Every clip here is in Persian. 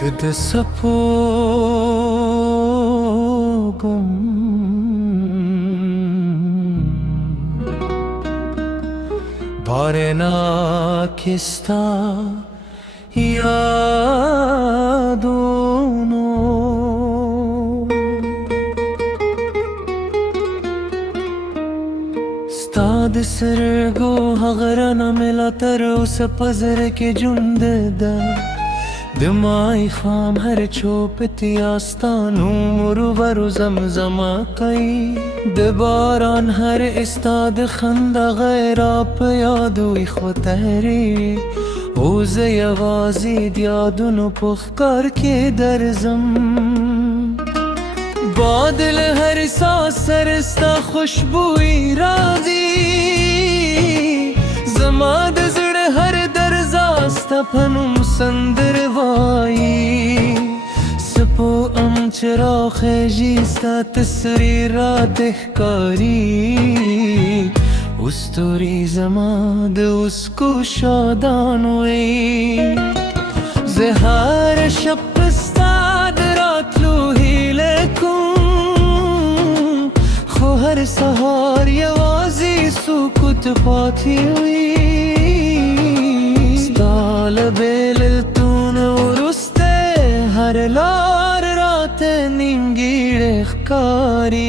زد سپوگم بار ناکستا یادونو ستاد سرگو هغرنا ملا تر اس پزر کے جند دا دمائی خام ہر چوپتی آستانو مرور زمزمہ کئی دباران ہر استاد خندہ غیر آپ یادوی خو تحری اوز یوازید یادونو پخکار کے درزم بادل ہر ساس سرستا خوشبوئی راضی زماد زڑ ہر درزاستا پھنم سندر وائی سپو ام چراغ خیجیستا تسریرات احکاری استوری زماد اس کو شادانوی زہار شب استاد رات لوہی لیکن خو ہر سہار یوازی سکوت پاتی ہوئی ستال بیلتون ورستے ہر لار رات نینگیر اخکاری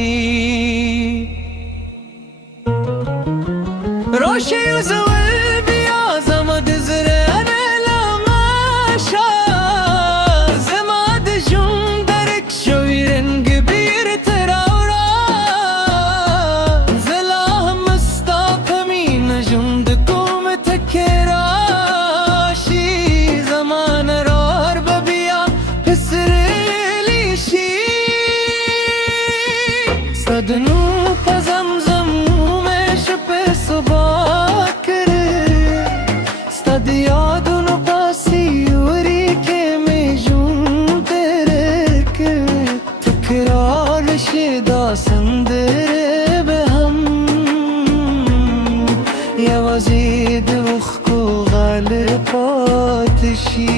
روشی زول بیا زمد زرن لاماشا زماد جون درک شوی رنگ بیر تراورا زلا همستا کمین جند کوم تکراشی زمان رار ببیا پسر لیشی صدنو پزمزم یادونو پاسی اوری کے میں جون تیرے کے تکرار شدا سندر بہم یا وزید وخ کو غالب پاتشی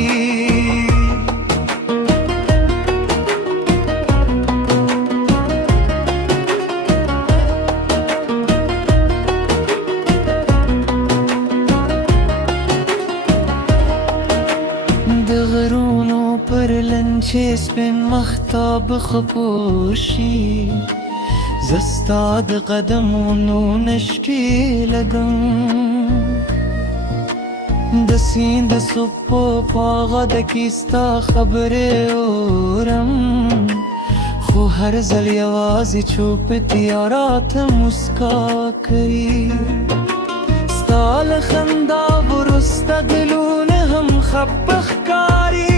غرونو پر لنچیس بین مختاب خپوشی زستاد قدمونو نشکی لگم دسین دسپو پاغا دکیستا خبر اورم خو ہر زل یوازی چوپتی آرات مسکا کری ستال خندا ورستا دلون ہم خبخ کاری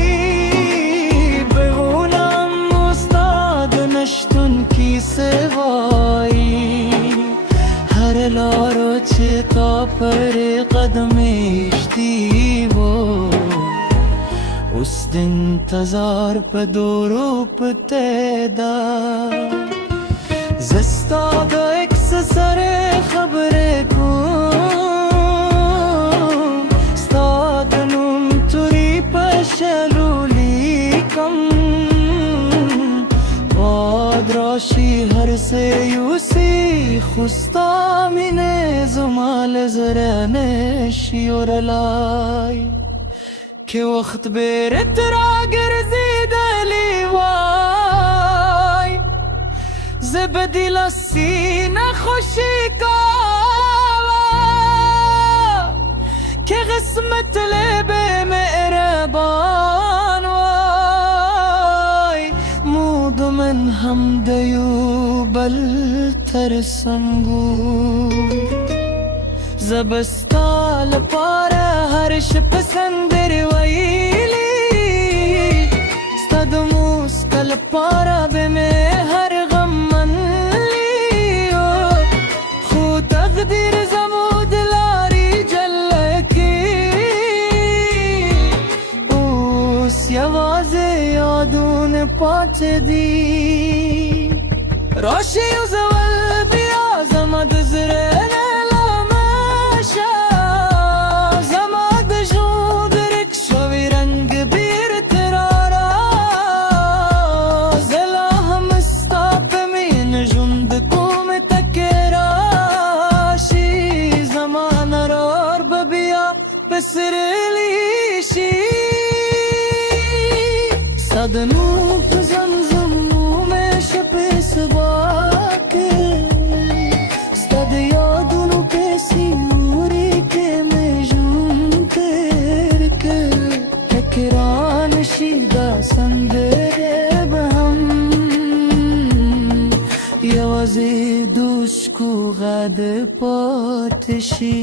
بغونم استاد نشتن کی سوائی ہر لارو چتا پر قدم اشتی وہ اس دن تزار پہ دورو پتیدا زستاد اکس سر خبر کو شلولی کم وادراشی ہر سے یوسی خستا منے زمال زرنشی اور لائی کہ وقت بیرت را گرزید لیوائی زبدی لسین خوشی کاوا کہ قسمت لے بے مہربان وائی مود من ہم دیو بل ترسنگو زبستال پارا ہرش پسندر ویلی ستدموس کل پارا بے میں ہر غم من لیو خو تقدیر زمود لاری جلکی اوس یواز یادون پاچ دی روشی زول دوشكو غاد باتشي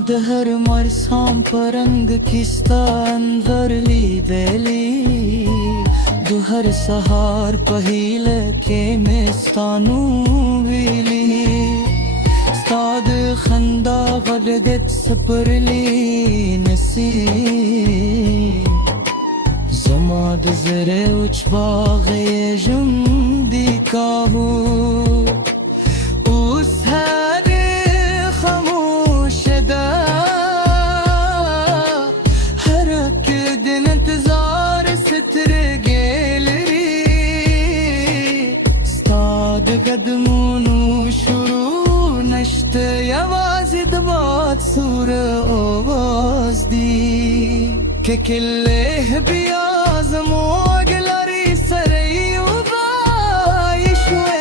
मदहर मरसाम परंग किस्ता अंदर ली बेली दुहर सहार पहिल के मेस्तानू विली स्ताद खंदा गलगत सपरली नसी जमाद जरे उच बागे जुंदी काहू उस قدمونو شروع نشته یوازی دباد سور آواز دی که کله بیازم و اگلاری سری و بایشوه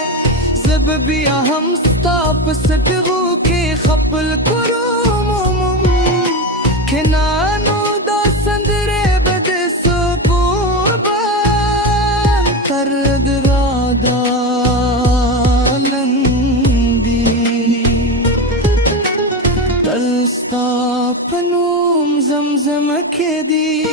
زب بیا هم ستاپ سٹغو که خپل کرومومم که نانو دا سندره بد سپور بان ترد رادا پنوم زمزم که دی